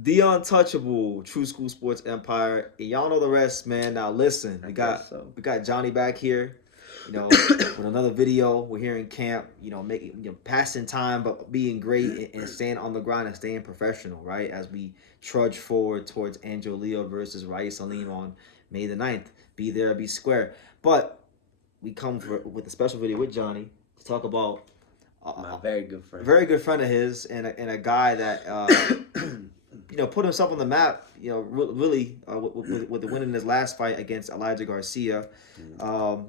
The untouchable True School Sports Empire. And y'all know the rest, man. Now listen, I guess so. we got Johnny back here, with another video. We're here in camp, making passing time, but being great and staying on the grind and staying professional, right? As we trudge forward towards Angel Leo versus Rais Salim on May the 9th. Be there, be square. But we come with a special video with Johnny to talk about My very good friend. very good friend of his and a guy that put himself on the map. Really with the win in his last fight against Elijah Garcia.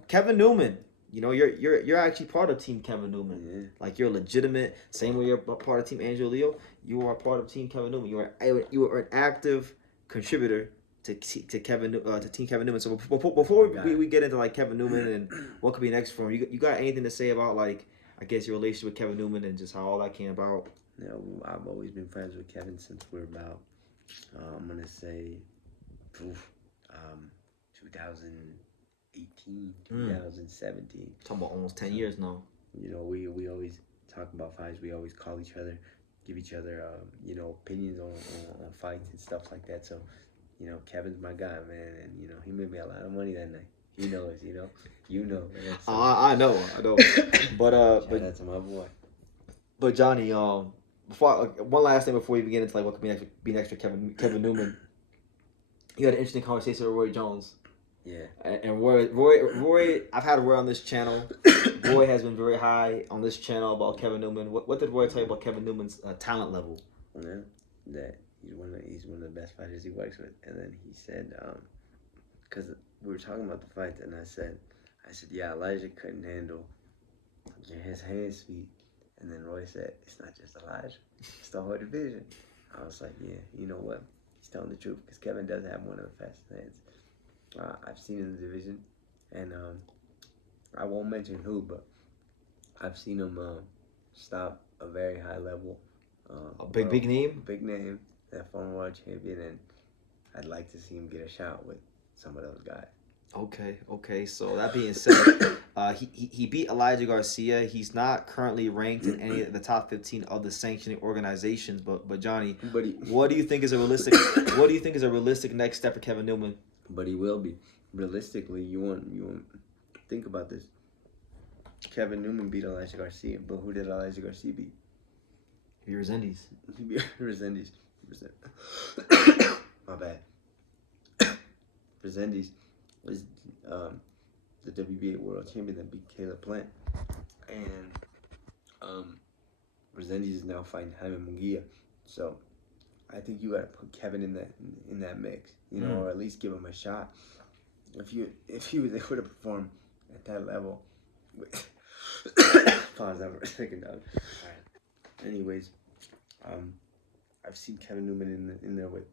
Kevin Newman. You're actually part of Team Kevin Newman. Yeah. Like you're legitimate. Same way you're part of Team Angel Leo. You are part of Team Kevin Newman. You are an active contributor to Kevin to Team Kevin Newman. So before we get into like Kevin Newman and what could be next for him, you got anything to say about like I guess your relationship with Kevin Newman and just how all that came about? I've always been friends with Kevin since we're about, I'm gonna say, 2018, 2017. Talking about almost 10 years now. We always talk about fights. We always call each other, give each other, opinions on fights and stuff like that. So, Kevin's my guy, man, and he made me a lot of money that night. He knows, I know. But shout out to my boy. But Johnny, one last thing before we begin into like what could be next for Kevin Newman. You had an interesting conversation with Roy Jones. Yeah. And Roy, I've had Roy on this channel. Roy has been very high on this channel about Kevin Newman. What did Roy tell you about Kevin Newman's talent level? Yeah, that he's one of the best fighters he works with. And then he said, because we were talking about the fight, and I said, yeah, Elijah couldn't handle his hand speed. And then Roy said, it's not just Elijah, it's the whole division. I was like, yeah, you know what? He's telling the truth, because Kevin does have one of the fastest hands I've seen in the division. And I won't mention who, but I've seen him stop a very high level. A big name? Big name, that former world champion, and I'd like to see him get a shot with some of those guys. Okay. So that being said, he beat Elijah Garcia. He's not currently ranked in any of the top 15 of the sanctioning organizations. But Johnny, what do you think is a realistic next step for Kevin Newman? But he will be. Realistically, you want think about this. Kevin Newman beat Elijah Garcia, but who did Elijah Garcia beat? Resendiz. Resendiz. My bad. Resendiz was the WBA world champion that beat Caleb Plant, and Resendiz is now fighting Jaime Munguia. So I think you got to put Kevin in that mix, or at least give him a shot. If he was able to perform at that level, pause that for a second, dog. All right. Anyways, I've seen Kevin Newman in there with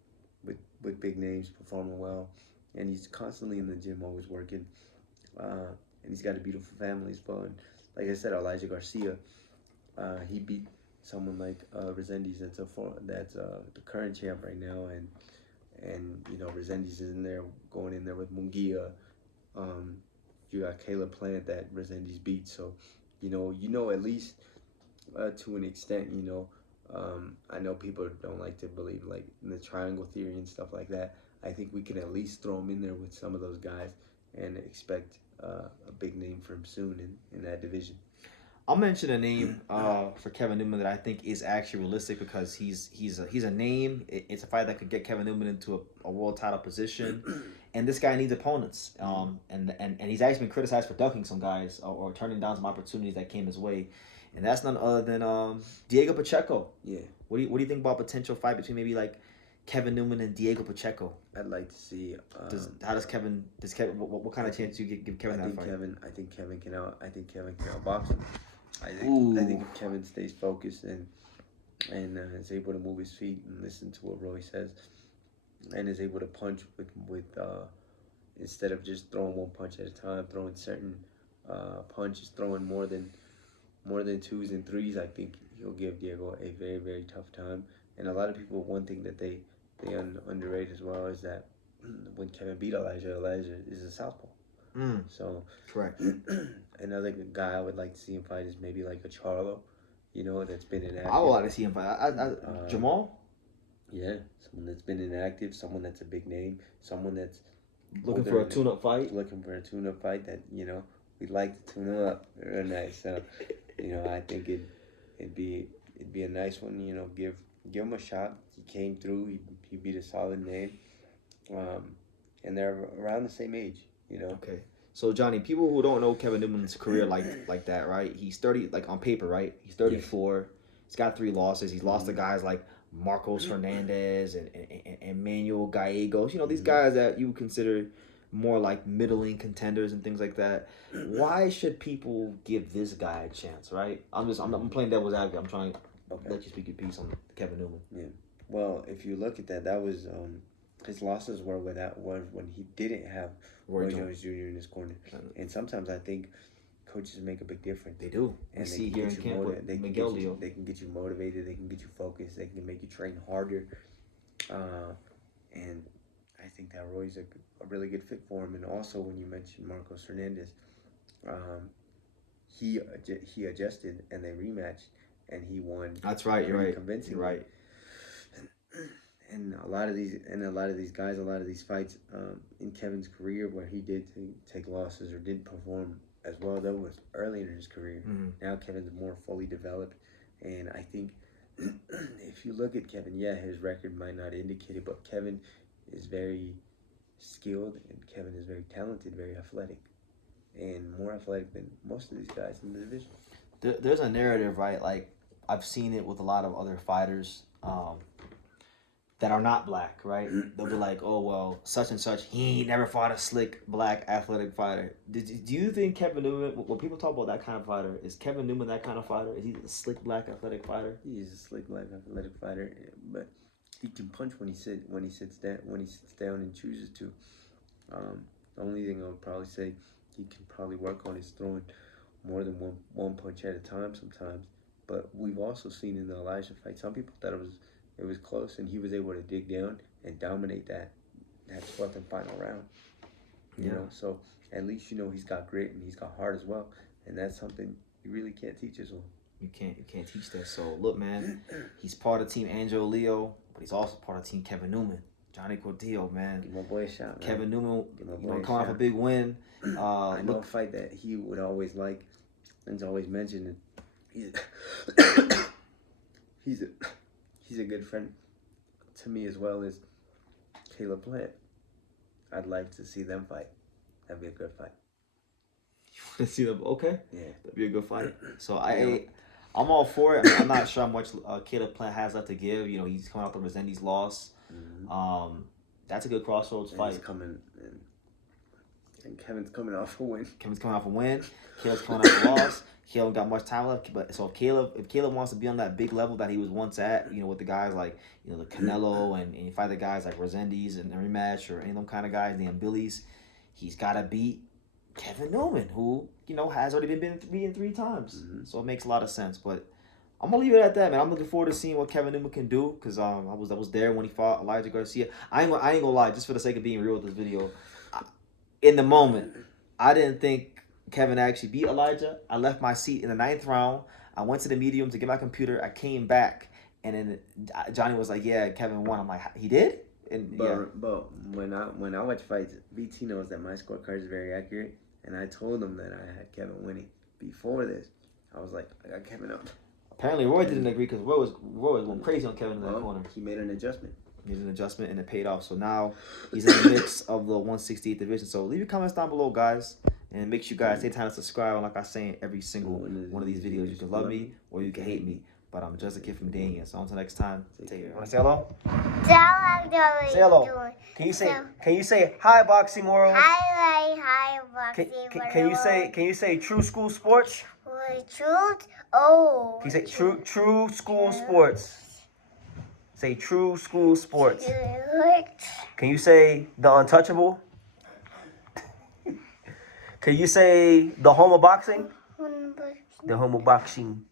big names performing well, and he's constantly in the gym, always working, and he's got a beautiful family as well. And like I said, Elijah Garcia, he beat someone like Resendiz, that's the current champ right now, and Resendiz is going in there with Munguia. You got Caleb Plant that Resendiz beat, so at least to an extent, I know people don't like to believe like in the triangle theory and stuff like that. I think we can at least throw him in there with some of those guys and expect a big name for him soon in that division. I'll mention a name for Kevin Newman that I think is actually realistic because he's a name. It's a fight that could get Kevin Newman into a world title position, and this guy needs opponents. And he's actually been criticized for ducking some guys or turning down some opportunities that came his way, and that's none other than Diego Pacheco. Yeah. What do you think about a potential fight between maybe like Kevin Newman and Diego Pacheco? I'd like to see. Does Kevin? What kind of chance do you give Kevin that fight? I think Kevin can outbox him. I think if Kevin stays focused and is able to move his feet and listen to what Roy says, and is able to punch with instead of just throwing one punch at a time, throwing certain punches, throwing more than 2s and 3s, I think he'll give Diego a very, very tough time. And a lot of people, one thing that they underrate as well is that when Kevin beat Elijah is a southpaw. So correct. Another guy I would like to see him fight is maybe like a Charlo, that's been in action. I would like to see him fight. Jamal? Yeah, someone that's been inactive, someone that's a big name, someone that's Looking for a older, tune-up fight. looking for a tune-up fight that, we'd like to tune up. Real nice. So, I think it'd be a nice one. Give him a shot. He came through. He beat a solid name. Um, and they're around the same age. Okay. So Johnny, people who don't know Kevin Newman's career like that, right? He's 30, like on paper, right? He's 34. He's got 3 losses. He's lost to guys like Marcos Hernandez and Manuel Gallegos. These guys that you would consider more like middling contenders and things like that. Why should people give this guy a chance, right? I'm playing devil's advocate. I'm trying to let you speak your piece on Kevin Newman. Yeah. Well, if you look at that, that was his losses were when he didn't have Roy Jones Jr. in his corner. And sometimes I think coaches make a big difference. They do. And we see here in camp with Miguel Leo. They can get you motivated. They can get you focused. They can make you train harder. And I think that Roy's a really good fit for him. And also, when you mentioned Marcos Hernandez, he adjusted and they rematched and he won. That's right. You're right. Convincingly. You're right. And a lot of these guys, a lot of these fights in Kevin's career where he did take losses or didn't perform as well, that was earlier in his career. Now Kevin's more fully developed, and I think if you look at Kevin, his record might not indicate it, but Kevin is very skilled and Kevin is very talented, very athletic, and more athletic than most of these guys in the division. There's a narrative, right? Like I've seen it with a lot of other fighters. That are not black, right? They'll be like, oh, well, such and such, he never fought a slick, black, athletic fighter. Do you think Kevin Newman, when people talk about that kind of fighter, is Kevin Newman that kind of fighter? Is he a slick, black, athletic fighter? He's a slick, black, athletic fighter, but he can punch when he sits down and chooses to. The only thing I would probably say he can probably work on is throwing more than one punch at a time sometimes. But we've also seen in the Elijah fight, some people thought it was close, and he was able to dig down and dominate that 12th and final round. You know, so at least he's got grit and he's got heart as well, and that's something you really can't teach as well. You can't teach that. So look, man, he's part of Team Angelo Leo, but he's also part of Team Kevin Newman. Johnny Cordillo, man. Give my boy a shot, man. Kevin Newman, coming off a big win. I know a fight that he would always like and's always mentioned. He's a good friend to me as well as Caleb Plant. I'd like to see them fight. That'd be a good fight. You want to see them? Okay. Yeah. That'd be a good fight. So I'm all for it. I'm not sure how much Caleb Plant has left to give. He's coming off the Resendiz loss. That's a good crossroads fight. He's coming and Kevin's coming off a win. Caleb's coming off a loss. Caleb got much time left, but so if Caleb wants to be on that big level that he was once at, with the guys like the Canelo and you fight the guys like Resendiz and rematch or any of them kind of guys, the Billies, he's got to beat Kevin Newman, who has already been beaten 3 times. So it makes a lot of sense. But I'm gonna leave it at that, man. I'm looking forward to seeing what Kevin Newman can do because I was there when he fought Elijah Garcia. I ain't gonna lie, just for the sake of being real with this video, in the moment, I didn't think Kevin actually beat Elijah. I left my seat in the 9th round. I went to the medium to get my computer. I came back, and then Johnny was like, "Yeah, Kevin won." I'm like, "He did?" And but when I watch fights, BT knows that my scorecard is very accurate, and I told him that I had Kevin winning. Before this, I was like, I got Kevin up. Apparently, Roy didn't agree because Roy was going crazy on Kevin in that corner. He made an adjustment. And it paid off. So now he's in the mix of the 168 division. So leave your comments down below, guys. And make sure you guys take time to subscribe. And like I say in every single one of these videos, you can love me or you can hate me. But I'm just a kid from Daniel. So until next time, take care. Want to say hello? Say hello. Can you say hi, boxing world? Hi, boxing world. Can you say true school sports? Truth? Oh. Can you say true school sports? Say true school sports. Can you say the untouchable? Can you say the home of boxing? The home of boxing.